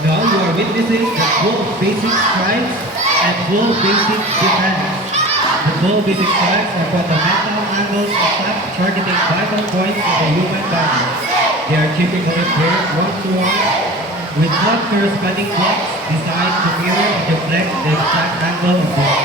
Now you are witnessing the full basic strikes and full basic defense. The full basic strikes are fundamental angles of attack targeting vital points of the human body. They are typically paired one-to-one with not corresponding blocks designed to mirror and deflect the exact angle of the